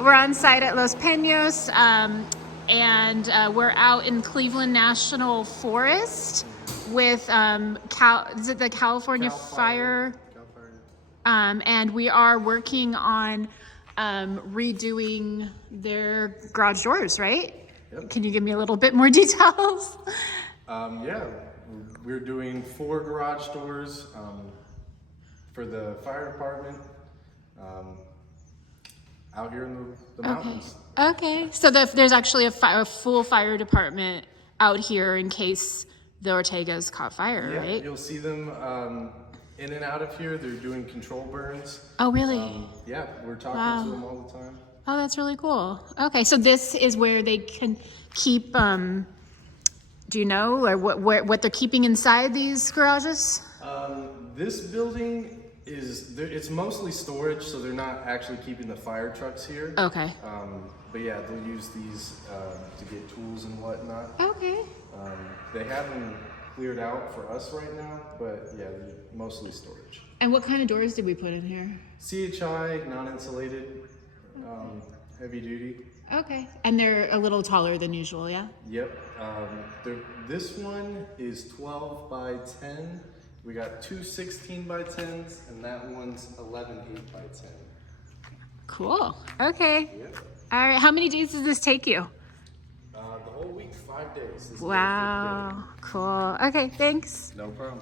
We're on site at Los Peños, and we're out in Cleveland National Forest with is it the California Fire? And we are working on redoing their garage doors, right? Yep. Can you give me a little bit more details? Yeah, we're doing 4 garage doors for the fire department out here in the mountains. Okay, so there's actually a full fire department out here in case the Ortegas caught fire, Yeah, right? you'll see them in and out of here. They're doing control burns. Oh, really? Yeah, we're talking to them all the time. Oh, that's really cool. Okay, so this is where they can keep, do you know, or what they're keeping inside these garages? This building it's mostly storage, so they're not actually keeping the fire trucks here. Okay. But yeah, they'll use these to get tools and whatnot. Okay. They have them cleared out for us right now, but yeah, they're mostly storage. And what kind of doors did we put in here? CHI, non-insulated, heavy duty. Okay. And they're a little taller than usual, yeah? Yep. This one is 12 by 10. We got 2 16 by 10s, and that one's 11 8 by 10. Cool. Okay. Yep. All right. How many days does this take you? The whole week, 5 days. This is day Wow. Cool. Okay. Thanks. 15. No problem.